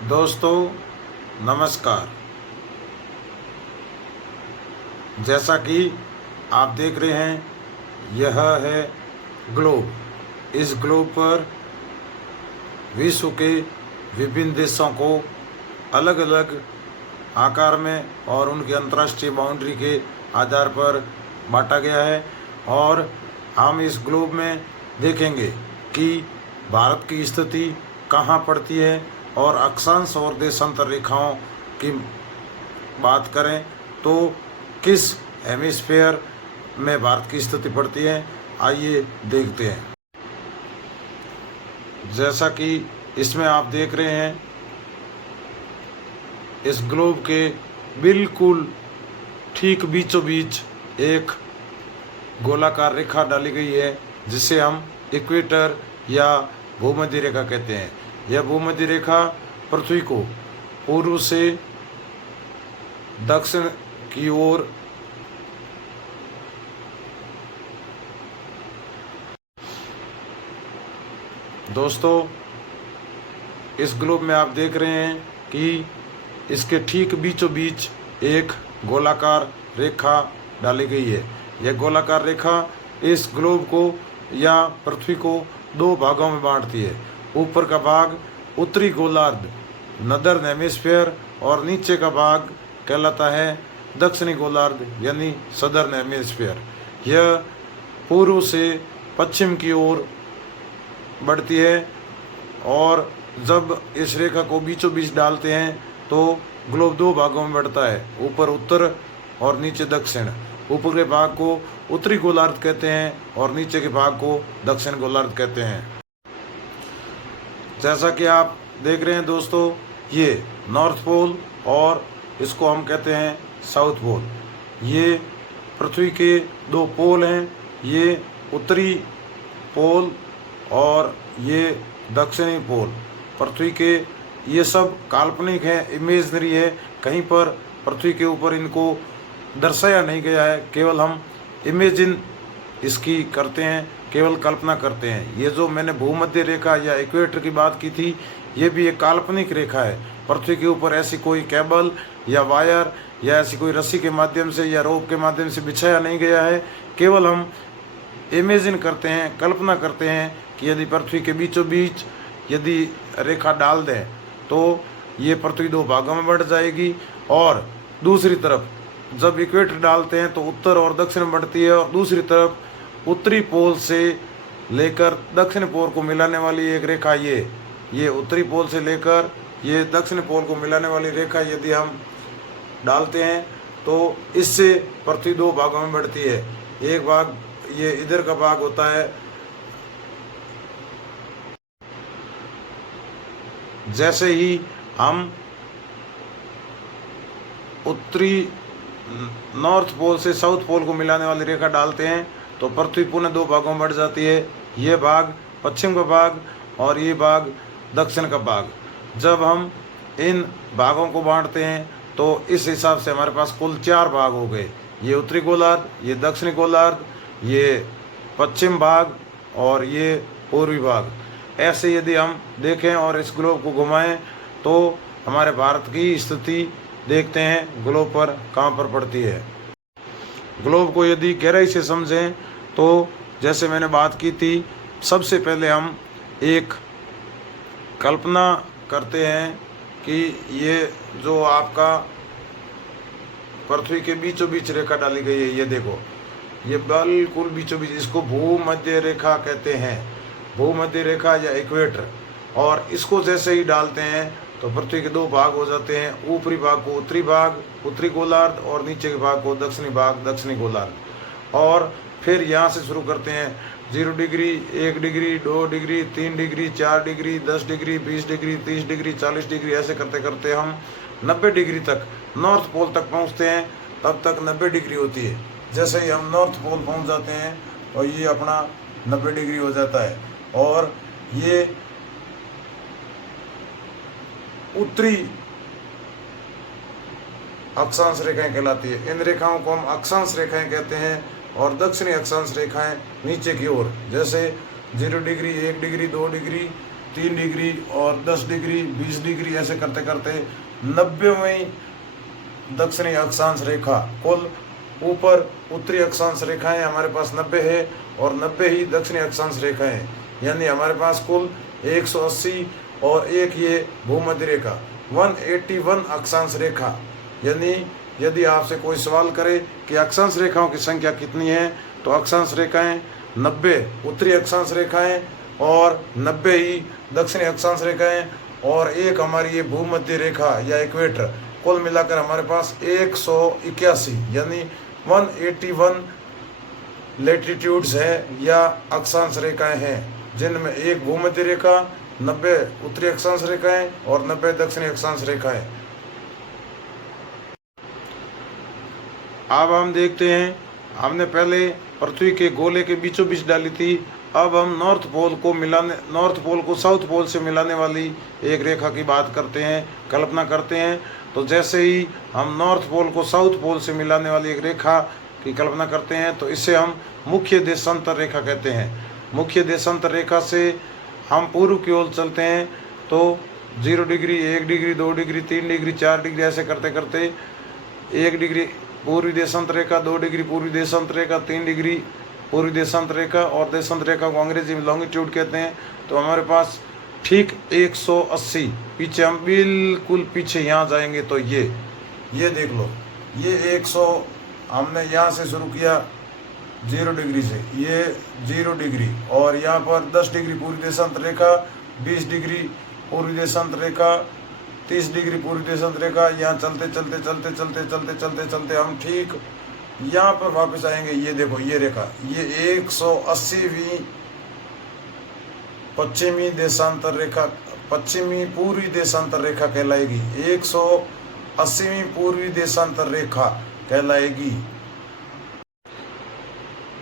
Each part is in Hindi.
दोस्तों नमस्कार। जैसा कि आप देख रहे हैं, यह है ग्लोब। इस ग्लोब पर विश्व के विभिन्न देशों को अलग अलग आकार में और उनकी अंतर्राष्ट्रीय बाउंड्री के आधार पर बांटा गया है। और हम इस ग्लोब में देखेंगे कि भारत की स्थिति कहाँ पड़ती है, और अक्षांश और देशांतर रेखाओं की बात करें तो किस हेमिस्फेयर में भारत की स्थिति पड़ती है, आइए देखते हैं। जैसा कि इसमें आप देख रहे हैं, इस ग्लोब के बिल्कुल ठीक बीचों बीच एक गोलाकार रेखा डाली गई है, जिसे हम इक्वेटर या भूमध्य रेखा कहते हैं। यह भूमध्य रेखा पृथ्वी को पूर्व से दक्षिण की ओर दोस्तों इस ग्लोब में आप देख रहे हैं कि इसके ठीक बीचों बीच एक गोलाकार रेखा डाली गई है। यह गोलाकार रेखा इस ग्लोब को या पृथ्वी को दो भागों में बांटती है। ऊपर का भाग उत्तरी गोलार्ध नदर्न हेमिस्फेयर और नीचे का भाग कहलाता है दक्षिणी गोलार्ध यानी सदर्न हेमिस्फेयर। यह पूर्व से पश्चिम की ओर बढ़ती है, और जब इस रेखा को बीचों बीच डालते हैं तो ग्लोब दो भागों में बढ़ता है, ऊपर उत्तर और नीचे दक्षिण। ऊपर के भाग को उत्तरी गोलार्ध कहते हैं और नीचे के भाग को दक्षिण गोलार्ध कहते हैं। जैसा कि आप देख रहे हैं दोस्तों, ये नॉर्थ पोल और इसको हम कहते हैं साउथ पोल। ये पृथ्वी के दो पोल हैं, ये उत्तरी पोल और ये दक्षिणी पोल। पृथ्वी के ये सब काल्पनिक है, इमेजनरी है, कहीं पर पृथ्वी के ऊपर इनको दर्शाया नहीं गया है, केवल हम इमेजिन इसकी करते हैं, केवल कल्पना करते हैं। ये जो मैंने भूमध्य रेखा या इक्वेटर की बात की थी, ये भी एक काल्पनिक रेखा है। पृथ्वी के ऊपर ऐसी कोई केबल या वायर या ऐसी कोई रस्सी के माध्यम से या रोप के माध्यम से बिछाया नहीं गया है, केवल हम इमेजिन करते हैं, कल्पना करते हैं कि यदि पृथ्वी के बीचों बीच यदि रेखा डाल दें तो ये पृथ्वी दो भागों में बढ़ जाएगी, और दूसरी तरफ जब इक्वेटर डालते हैं तो उत्तर और दक्षिण में बढ़ती है, और दूसरी तरफ उत्तरी पोल से लेकर दक्षिण पोल को मिलाने वाली एक रेखा ये उत्तरी पोल से लेकर ये दक्षिण पोल को मिलाने वाली रेखा यदि हम डालते हैं तो इससे पृथ्वी दो भागों में बढ़ती है। एक भाग ये इधर का भाग होता है, जैसे ही हम उत्तरी नॉर्थ पोल से साउथ पोल को मिलाने वाली रेखा डालते हैं तो पृथ्वी पुनः दो भागों में बढ़ जाती है। ये भाग पश्चिम का भाग और ये भाग दक्षिण का भाग। जब हम इन भागों को बांटते हैं तो इस हिसाब से हमारे पास कुल चार भाग हो गए। ये उत्तरी गोलार्ध, ये दक्षिणी गोलार्ध, ये पश्चिम भाग और ये पूर्वी भाग। ऐसे यदि हम देखें और इस ग्लोब को घुमाएं तो हमारे भारत की स्थिति देखते हैं ग्लोब पर कहाँ पर पड़ती है। ग्लोब को यदि गहराई से समझें तो जैसे मैंने बात की थी, सबसे पहले हम एक कल्पना करते हैं कि ये जो आपका पृथ्वी के बीचों बीच रेखा डाली गई है, ये देखो, ये बिल्कुल बीचों बीच, इसको भूमध्य रेखा कहते हैं, भूमध्य रेखा या इक्वेटर। और इसको जैसे ही डालते हैं तो पृथ्वी के दो भाग हो जाते हैं, ऊपरी भाग को उत्तरी भाग उत्तरी गोलार्ध और नीचे के भाग को दक्षिणी भाग दक्षिणी गोलार्ध। और फिर यहाँ से शुरू करते हैं 0 degree, 1 degree, 2 degree, 3 degree, 4 degree, 10 degree, 20 degree, 30 degree, 40 degree, ऐसे करते करते हम 90 डिग्री तक नॉर्थ पोल तक पहुँचते हैं। तब तक 90 डिग्री होती है। जैसे ही हम नॉर्थ पोल पहुँच जाते हैं और ये अपना 90 डिग्री हो जाता है, और ये उत्तरी अक्षांश रेखाएं कहलाती है। इन रेखाओं को हम अक्षांश रेखाएं कहते हैं, और दक्षिणी अक्षांश रेखाएं नीचे की ओर, जैसे 0 डिग्री, 1 डिग्री, 2 डिग्री, 3 डिग्री और 10 डिग्री 20 डिग्री ऐसे करते करते 90वीं दक्षिणी अक्षांश रेखा, कुल ऊपर उत्तरी अक्षांश रेखाएं हमारे पास 90 है और 90 ही दक्षिणी अक्षांश रेखाएं हैं, यानी हमारे पास कुल 180 और एक ये भूमध्य रेखा 181 अक्षांश रेखा। यानी यदि आपसे कोई सवाल करे कि अक्षांश रेखाओं की संख्या कितनी है, तो अक्षांश रेखाएं 90 उत्तरी अक्षांश रेखाएं और 90 ही दक्षिणी अक्षांश रेखाएं और एक हमारी ये भूमध्य रेखा या इक्वेटर, कुल मिलाकर हमारे पास 181 यानी 181 लेटीट्यूड्स है या अक्षांश रेखाएं हैं, जिनमें एक भूमध्य रेखा, 90 उत्तरी अक्षांश रेखाएं और 90 दक्षिणी अक्षांश रेखाएं। अब हम देखते हैं, हमने पहले पृथ्वी के गोले के बीचों बीच डाली थी, अब हम नॉर्थ पोल को साउथ पोल से मिलाने वाली एक रेखा की बात करते हैं, कल्पना करते हैं। तो जैसे ही हम नॉर्थ पोल को साउथ पोल से मिलाने वाली एक रेखा की कल्पना करते हैं, तो इसे हम मुख्य देशांतर रेखा कहते हैं। मुख्य देशांतर रेखा से हम पूर्व की ओर चलते हैं तो 0 degree 1 degree 2 degree 3 degree 4 degree ऐसे करते करते 1 डिग्री पूर्वी देशांतर रेखा, 2 डिग्री पूर्वी देशांतर रेखा, 3 डिग्री पूर्वी देशांतर रेखा और देशांतर रेखा को अंग्रेजी में लॉन्गिट्यूड कहते हैं। तो हमारे पास ठीक 180 पीछे, हम बिल्कुल पीछे यहाँ जाएंगे तो ये देख लो, ये 100 हमने यहाँ से शुरू किया 0 डिग्री से, ये 0 डिग्री और यहाँ पर 10 डिग्री पूर्वी देशांतर रेखा, 20 डिग्री पूर्वी देशांतर रेखा, 30 डिग्री पूर्वी देशांतर रेखा। यहाँ चलते चलते चलते चलते चलते चलते चलते हम ठीक यहाँ पर वापस आएंगे। ये देखो ये रेखा, ये 180वीं पश्चिमी देशांतर रेखा, पश्चिमी पूर्वी देशांतर रेखा कहलाएगी, 180वीं पूर्वी देशांतर रेखा कहलाएगी।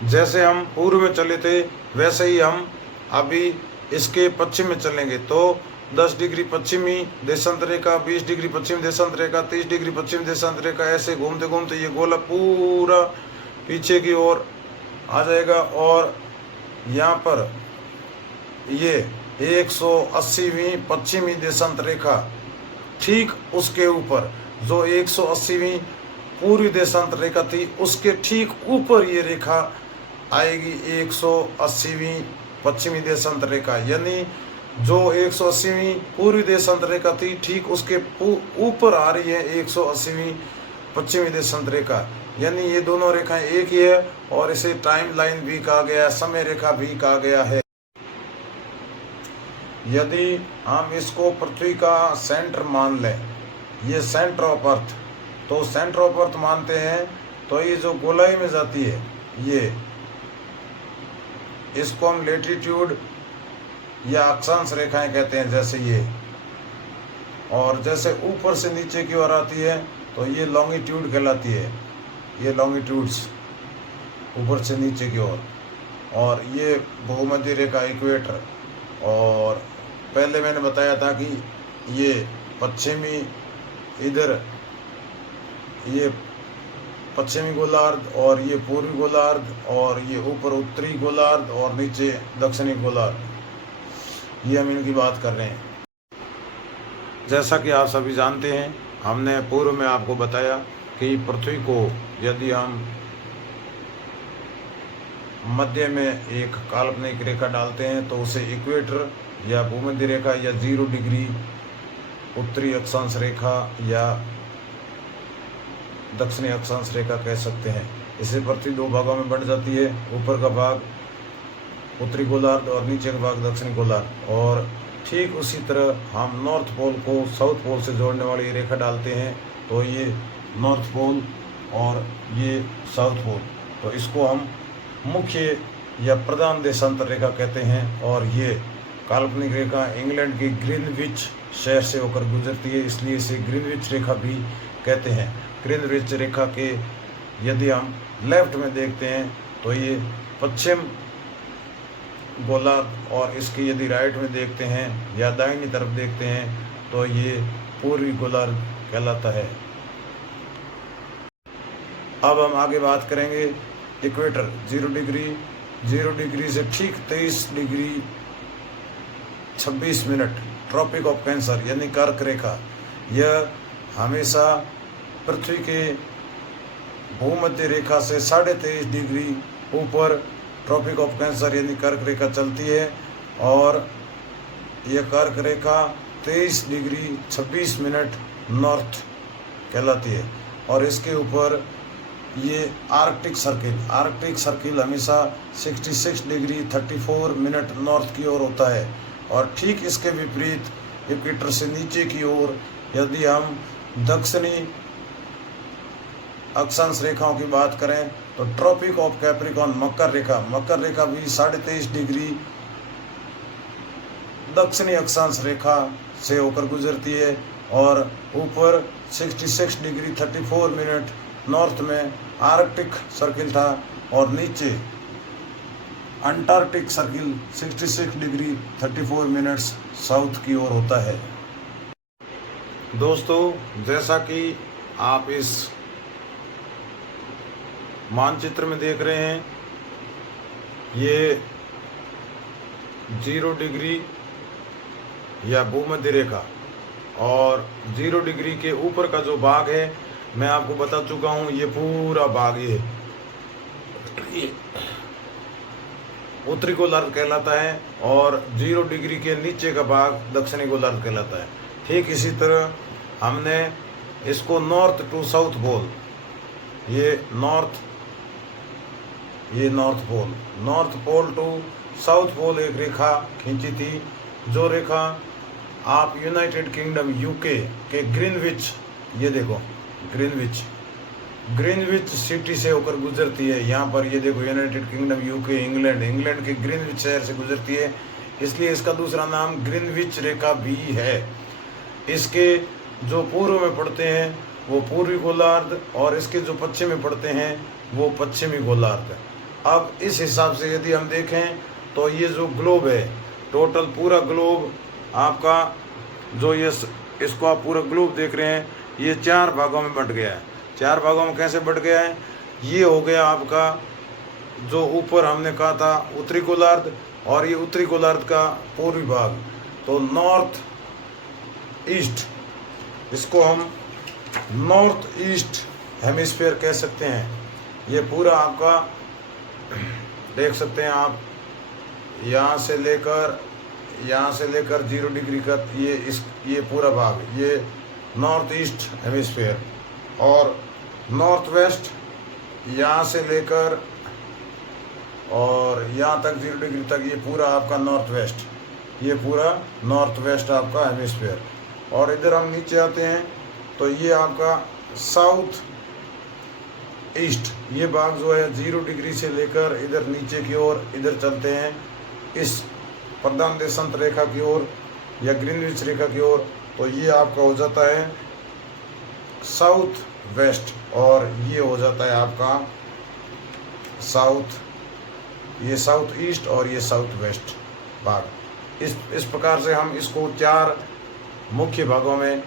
जैसे हम पूर्व में चले थे वैसे ही हम अभी इसके पश्चिम में चलेंगे। तो 10 डिग्री पश्चिमी देशांतर रेखा, 20 डिग्री पश्चिमी देशांतर रेखा, 30 डिग्री पश्चिमी देशांतर रेखा, ऐसे घूमते घूमते ये गोला पूरा पीछे की ओर आ जाएगा और यहाँ पर ये 180वीं पश्चिमी देशांतर रेखा, ठीक उसके ऊपर जो 180वीं पूर्वी देशांतर रेखा थी उसके ठीक ऊपर ये रेखा आएगी, 180वीं पश्चिमी देशांतर रेखा। यानी जो 180वीं पूर्वी देशांतर रेखा थी ठीक उसके ऊपर आ रही है 180वीं पश्चिमी देशांतर रेखा। यानी ये दोनों रेखाएं एक ही है और इसे टाइम लाइन भी कहा गया है, समय रेखा भी कहा गया है। यदि हम इसको पृथ्वी का सेंटर मान लें, ये सेंटर ऑफ अर्थ, तो सेंटर ऑफ अर्थ मानते हैं तो ये जो गोलाई में जाती है ये, इसको हम लेटीट्यूड या अक्षांश रेखाएं कहते हैं जैसे ये, और जैसे ऊपर से नीचे की ओर आती है तो ये लॉन्गिट्यूड कहलाती है, ये लॉन्गिट्यूड्स ऊपर से नीचे की ओर, और ये भूमध्य रेखा इक्वेटर। और पहले मैंने बताया था कि ये पश्चिमी, इधर ये पश्चिमी गोलार्ध और ये पूर्वी गोलार्ध और ये ऊपर उत्तरी गोलार्ध और नीचे दक्षिणी गोलार्ध, ये हम इनकी बात कर रहे हैं। जैसा कि आप सभी जानते हैं, हमने पूर्व में आपको बताया कि पृथ्वी को यदि हम मध्य में एक काल्पनिक रेखा डालते हैं तो उसे इक्वेटर या भूमध्य रेखा या 0 डिग्री उत्तरी अक्षांश रेखा या दक्षिणी अक्षांश रेखा कह सकते हैं। इसे पृथ्वी 2 भागों में बढ़ जाती है, ऊपर का भाग उत्तरी गोलार्ध और नीचे का भाग दक्षिणी गोलार्ध। और ठीक उसी तरह हम नॉर्थ पोल को साउथ पोल से जोड़ने वाली रेखा डालते हैं तो ये नॉर्थ पोल और ये साउथ पोल, तो इसको हम मुख्य या प्रधान देशांतर रेखा कहते हैं। और ये काल्पनिक रेखा इंग्लैंड की ग्रीनविच शहर से होकर गुजरती है, इसलिए इसे ग्रीनविच रेखा भी कहते हैं। ग्रीनविच रेखा के यदि हम लेफ्ट में देखते हैं तो ये पश्चिम गोलार्ध, और इसकी यदि राइट में देखते हैं या दाहिनी तरफ देखते हैं तो ये पूर्वी गोलार्ध कहलाता है। अब हम आगे बात करेंगे इक्वेटर, 0 डिग्री से ठीक 23 degree 26 minute tropic of cancer यानी कर्क रेखा, यह हमेशा पृथ्वी के भूमध्य रेखा से 23.5 डिग्री ऊपर ट्रॉपिक ऑफ कैंसर यानी कर्क रेखा चलती है और यह कर्क रेखा 23 डिग्री 26 मिनट नॉर्थ कहलाती है। और इसके ऊपर ये आर्कटिक सर्किल हमेशा 66 डिग्री 34 मिनट नॉर्थ की ओर होता है। और ठीक इसके विपरीत इक्वेटर से नीचे की ओर यदि हम दक्षिणी अक्षांश रेखाओं की बात करें तो ट्रॉपिक ऑफ कैप्रिकॉर्न मकर रेखा भी 23.5 डिग्री दक्षिणी अक्षांश रेखा से होकर गुजरती है और ऊपर 66 डिग्री 34 मिनट नॉर्थ में आर्कटिक सर्किल था और नीचे Antarctic circle 66 degree 34 minutes south की ओर होता है। दोस्तों, जैसा कि आप इस मानचित्र में देख रहे हैं, ये 0 डिग्री या भूमध्य रेखा और 0 डिग्री के ऊपर का जो भाग है मैं आपको बता चुका हूँ, ये पूरा भाग ये उत्तरी गोलार्ध कहलाता है और 0 डिग्री के नीचे का भाग दक्षिणी गोलार्ध कहलाता है। ठीक इसी तरह हमने इसको नॉर्थ टू साउथ पोल, ये north pole to south pole एक रेखा खींची थी, जो रेखा आप यूनाइटेड किंगडम यूके के ग्रीनविच, ये देखो ग्रीनविच सिटी से होकर गुजरती है। यहाँ पर ये देखो यूनाइटेड किंगडम यूके इंग्लैंड के ग्रीनविच शहर से गुजरती है, इसलिए इसका दूसरा नाम ग्रीनविच रेखा भी है। इसके जो पूर्व में पड़ते हैं वो पूर्वी गोलार्ध और इसके जो पश्चिम में पड़ते हैं वो पश्चिमी गोलार्ध। अब इस हिसाब से यदि हम देखें तो ये जो ग्लोब है, टोटल पूरा ग्लोब आपका जो ये इसको आप पूरा ग्लोब देख रहे हैं, ये 4 भागों में बंट गया है। 4 भागों में कैसे बंट गया है? ये हो गया आपका जो ऊपर हमने कहा था उत्तरी गोलार्ध और ये उत्तरी गोलार्ध का पूर्वी भाग, तो नॉर्थ ईस्ट, इसको हम नॉर्थ ईस्ट हेमिस्फीयर कह सकते हैं। ये पूरा आपका देख सकते हैं आप, यहाँ से लेकर 0 डिग्री का ये पूरा भाग, ये नॉर्थ ईस्ट हेमिस्फीयर और नॉर्थ वेस्ट यहाँ से लेकर और यहाँ तक 0 डिग्री तक ये पूरा आपका नॉर्थ वेस्ट, ये पूरा नॉर्थ वेस्ट आपका हेमिस्फीयर। और इधर हम नीचे आते हैं तो ये आपका साउथ ईस्ट, ये भाग जो है 0 डिग्री से लेकर इधर नीचे की ओर इधर चलते हैं इस प्रधान देशांतर रेखा की ओर या ग्रीनविच रेखा की ओर, तो ये आपका हो जाता है साउथ वेस्ट और ये हो जाता है आपका ये साउथ ईस्ट और ये साउथ वेस्ट भाग। इस प्रकार से हम इसको 4 मुख्य भागों में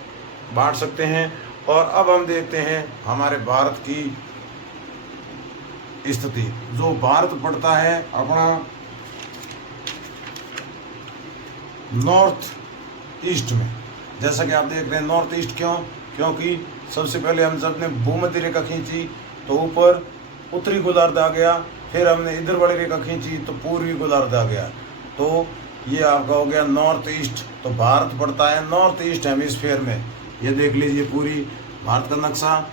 बांट सकते हैं। और अब हम देखते हैं हमारे भारत की स्थिति। जो भारत पड़ता है अपना नॉर्थ ईस्ट में, जैसा कि आप देख रहे हैं नॉर्थ ईस्ट क्योंकि सबसे पहले हम जब ने भूमध्य रेखा खींची तो ऊपर उत्तरी गोलार्ध आ गया, फिर हमने इधर वाली रेखा खींची तो पूर्वी गोलार्ध आ गया, तो ये आपका हो गया नॉर्थ ईस्ट। तो भारत पड़ता है नॉर्थ ईस्ट हेमिस्फीयर में। ये देख लीजिए पूरी भारत का नक्शा,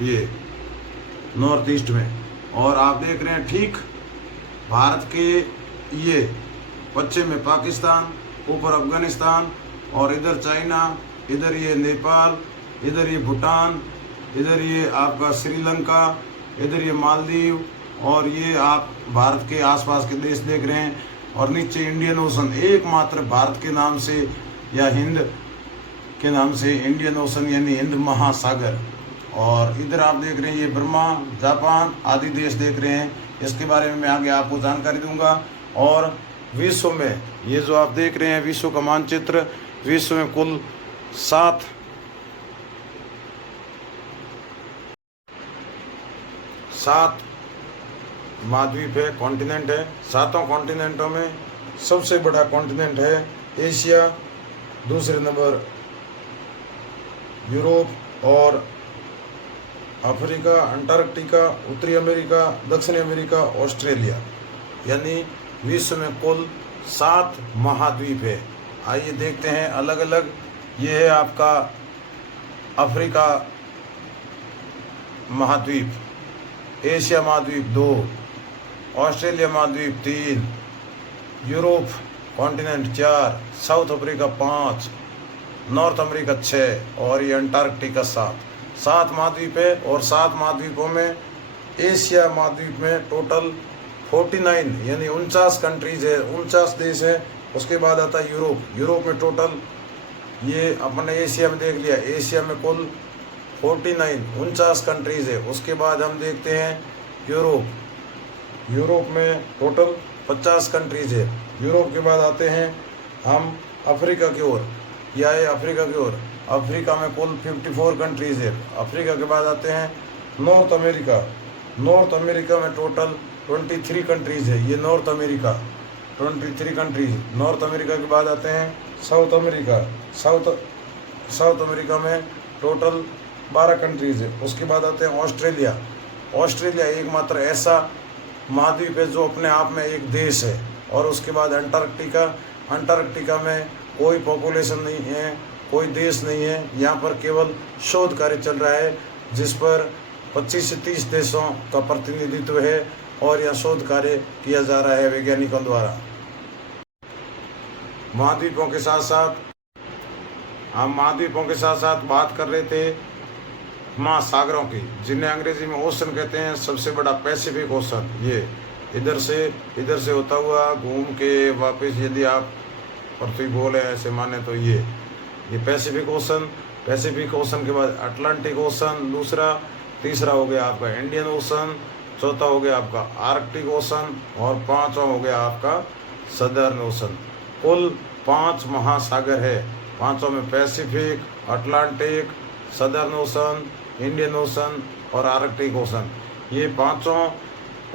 ये नॉर्थ ईस्ट में। और आप देख रहे हैं ठीक भारत के ये पश्चिम में पाकिस्तान, ऊपर अफगानिस्तान और इधर चाइना, इधर ये नेपाल, इधर ये भूटान, इधर ये आपका श्रीलंका, इधर ये मालदीव और ये आप भारत के आसपास के देश देख रहे हैं। और नीचे इंडियन ओशन, एकमात्र भारत के नाम से या हिंद के नाम से इंडियन ओशन यानी हिंद महासागर। और इधर आप देख रहे हैं ये बर्मा, जापान आदि देश देख रहे हैं। इसके बारे में मैं आगे आपको जानकारी दूंगा। और विश्व में ये जो आप देख रहे हैं विश्व का मानचित्र, विश्व में कुल 7 महाद्वीप है, कॉन्टिनेंट है। 7 कॉन्टिनेंटों में सबसे बड़ा कॉन्टिनेंट है एशिया, दूसरे नंबर यूरोप और अफ्रीका, अंटार्कटिका, उत्तरी अमेरिका, दक्षिणी अमेरिका, ऑस्ट्रेलिया। यानी विश्व में कुल 7 महाद्वीप है। आइए देखते हैं अलग अलग। ये है आपका अफ्रीका महाद्वीप, एशिया महाद्वीप 2, ऑस्ट्रेलिया महाद्वीप 3, Europe continent 4, south Africa 5, north America 6 और ये अंटार्कटिका 7 महाद्वीप है। और 7 महाद्वीपों में एशिया महाद्वीप में टोटल 49 यानी 49 कंट्रीज है, 49 देश है। उसके बाद आता है यूरोप। यूरोप में टोटल, ये अपने एशिया में देख लिया, एशिया में कुल 49 कंट्रीज है। उसके बाद हम देखते हैं यूरोप। यूरोप में टोटल 50 कंट्रीज है। यूरोप के बाद आते हैं हम अफ्रीका की ओर, या है अफ्रीका की ओर। अफ्रीका में कुल 54 कंट्रीज है। अफ्रीका के बाद आते हैं नॉर्थ अमेरिका। नॉर्थ अमेरिका में टोटल 23 कंट्रीज है। ये north America 23 countries. North America के बाद आते हैं साउथ अमेरिका। साउथ अमेरिका में टोटल 12 कंट्रीज है। उसके बाद आते हैं ऑस्ट्रेलिया। ऑस्ट्रेलिया एकमात्र ऐसा महाद्वीप है जो अपने आप में एक देश है। और उसके बाद अंटार्कटिका। अंटार्कटिका में कोई पॉपुलेशन नहीं है, कोई देश नहीं है। यहाँ पर केवल शोध कार्य चल रहा है, जिस पर 25 से 30 देशों का प्रतिनिधित्व है और यहाँ शोध कार्य किया जा रहा है वैज्ञानिकों द्वारा। महाद्वीपों के साथ साथ हम महाद्वीपों के साथ साथ बात कर रहे थे महासागरों की, जिन्हें अंग्रेजी में ओशन कहते हैं। सबसे बड़ा पैसिफिक ओशन, ये इधर से होता हुआ घूम के वापस, यदि आप पृथ्वी गोल है ऐसे माने तो ये पैसिफिक ओशन। पैसिफिक ओशन के बाद अटलांटिक ओशन दूसरा, तीसरा हो गया आपका इंडियन ओशन, चौथा हो गया आपका आर्कटिक ओशन और पांचवा हो गया आपका सदर्न ओशन। कुल 5 महासागर है। पांचों में Pacific, Atlantic, southern ocean, Indian ocean और आर्कटिक ओशन। ये पांचों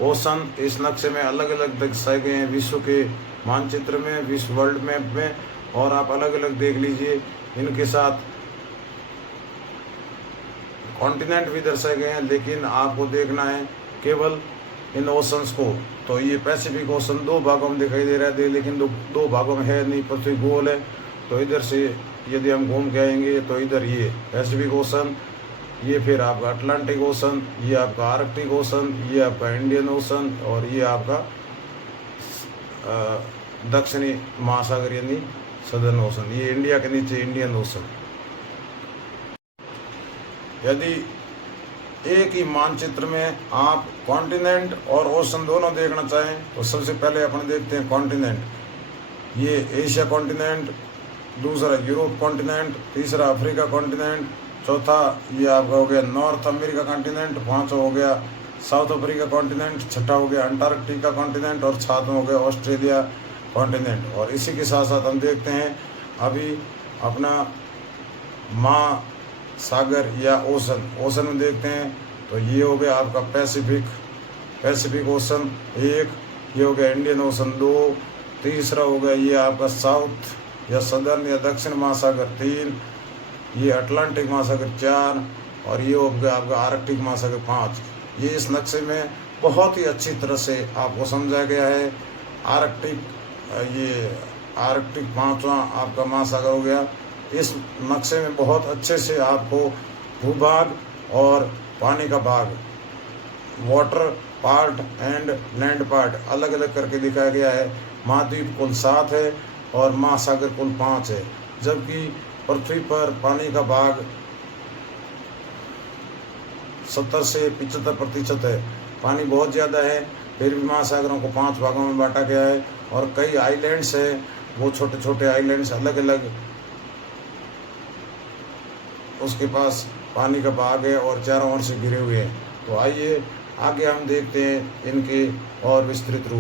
ओशन इस नक्शे में अलग अलग दर्शाए गए हैं विश्व के मानचित्र में, विश्व वर्ल्ड मैप में। और आप अलग अलग देख लीजिए, इनके साथ कॉन्टिनेंट भी दर्शाए गए हैं, लेकिन आपको देखना है केवल इन ओशंस को। तो ये पैसिफिक ओशन 2 भागों में दिखाई दे रहा है, लेकिन दो भागों में है नहीं, पृथ्वी गोल है। तो इधर से यदि हम घूम के आएंगे तो इधर ये पैसिफिक ओशन, ये फिर आपका अटलांटिक ओशन, ये आपका आर्कटिक ओशन, ये आपका इंडियन ओशन और ये आपका दक्षिणी महासागर यानी सदर्न ओशन। ये इंडिया के नीचे इंडियन ओशन। यदि एक ही मानचित्र में आप कॉन्टिनेंट और ओशन दोनों देखना चाहें तो सबसे पहले अपन देखते हैं कॉन्टिनेंट। ये एशिया कॉन्टिनेंट, दूसरा यूरोप कॉन्टिनेंट, तीसरा अफ्रीका कॉन्टिनेंट, चौथा ये आपका हो गया नॉर्थ अमेरिका कॉन्टिनेंट, पांचवा हो गया साउथ अफ्रीका कॉन्टिनेंट, छठा हो गया अंटार्कटिका कॉन्टिनेंट और सातवां हो गया ऑस्ट्रेलिया कॉन्टिनेंट। और इसी के साथ साथ हम देखते हैं अभी अपना महासागर या ओशन में देखते हैं तो ये हो गया आपका पैसिफिक ओशन 1, ये हो गया इंडियन ओशन 2, तीसरा हो गया ये आपका साउथ या सदर्न या दक्षिण महासागर 3, ये अटलांटिक महासागर 4 और ये हो गया आपका आर्कटिक महासागर 5। ये इस नक्शे में बहुत ही अच्छी तरह से आपको समझाया गया है। आर्कटिक 5वां आपका महासागर हो गया। इस नक्शे में बहुत अच्छे से आपको भूभाग और पानी का भाग, water part and land part अलग अलग करके दिखाया गया है। महाद्वीप कुल 7 है और महासागर कुल 5 है, जबकि पृथ्वी पर पानी का भाग 70 से 75% है। पानी बहुत ज़्यादा है, फिर भी महासागरों को 5 भागों में बांटा गया है। और कई आइलैंड्स है, वो छोटे छोटे आइलैंड्स अलग अलग उसके पास पानी का भाग है और चारों ओर से घिरे हुए हैं। तो आइए आगे हम देखते हैं इनके और विस्तृत रूप।